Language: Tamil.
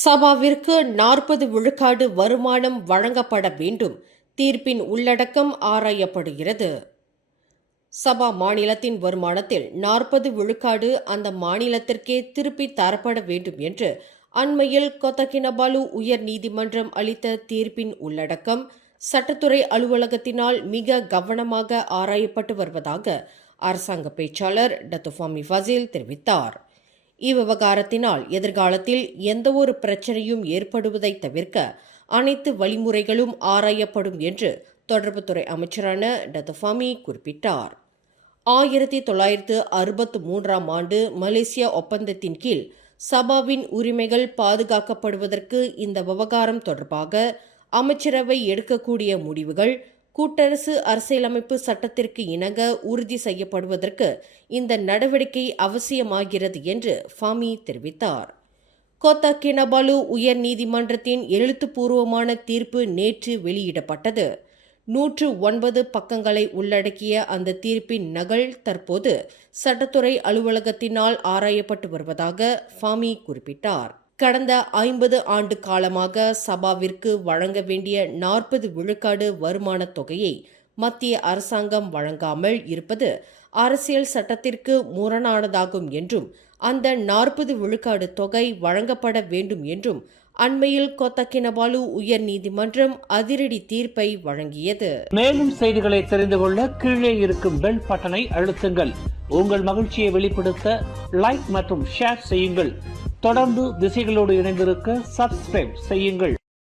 சபாவிற்கு 40 விழுக்காடு வருமானம் வழங்கப்பட வேண்டும். தீர்ப்பின் உள்ளடக்கம் ஆராயப்படுகிறது. சபா மாநிலத்தின் வருமானத்தில் 40 விழுக்காடு அந்த மாநிலத்திற்கே திருப்பி தரப்பட வேண்டும் என்று அண்மையில் கொத்தகினபாலு உயர் நீதிமன்றம் அளித்த தீர்ப்பின் உள்ளடக்கம் சட்டத்துறை அலுவலகத்தினால் மிக கவனமாக ஆராயப்பட்டு வருவதாக அரசாங்க பேச்சாளர் டத்துஃபாமி ஃபசீல் தெரிவித்தார். இவ்விவகாரத்தினால் எதிர்காலத்தில் எந்தவொரு பிரச்சனையும் ஏற்படுவதை தவிர்க்க அனைத்து வழிமுறைகளும் ஆராயப்படும் என்று தொடர்புத்துறை அமைச்சரான டத்துஃபாமி குறிப்பிட்டார். 1963ஆம் ஆண்டு மலேசியா ஒப்பந்தத்தின் கீழ் சபாவின் உரிமைகள் பாதுகாக்கப்படுவதற்கு இந்த விவகாரம் தொடர்பாக அமைச்சரவை எடுக்கக்கூடிய முடிவுகள் கூட்டரசு அரசியலமைப்பு சட்டத்திற்கு இணங்க உறுதி செய்யப்படுவதற்கு இந்த நடவடிக்கை அவசியமாகிறது என்று ஃபாமி தெரிவித்தார். கொத்தகினபாலு உயர் நீதிமன்றத்தின் எழுத்துப்பூர்வமான தீர்ப்பு நேற்று வெளியிடப்பட்டது. 109 பக்கங்களை உள்ளடக்கிய அந்த தீர்ப்பின் நகல் தற்போது சட்டத்துறை அலுவலகத்தினால் ஆராயப்பட்டு வருவதாக ஃபாமி குறிப்பிட்டார். கடந்த 50 ஆண்டு காலமாக சபாவிற்கு வழங்க வேண்டிய 40 விழுக்காடு வருமான தொகையை மத்திய அரசாங்கம் வழங்காமல் இருப்பது அரசியல் சட்டத்திற்கு முரணானதாகும் என்றும் அந்த 40 விழுக்காடு தொகை வழங்கப்பட வேண்டும் என்றும் அண்மையில் கொத்தகினபாலு உயர் நீதிமன்றம் அதிரடி தீர்ப்பை வழங்கியது. மேலும் செய்திகளை தெரிந்து கொள்ள கீழே இருக்கும் பெல் பட்டனை அழுத்துங்கள். உங்கள் மகிழ்ச்சியை வெளிப்படுத்த லைக் மற்றும் ஷேர் செய்யுங்கள். தொடர்ந்து திசைகளோடு இணைந்திருக்க சப்ஸ்கிரைப் செய்யுங்கள்.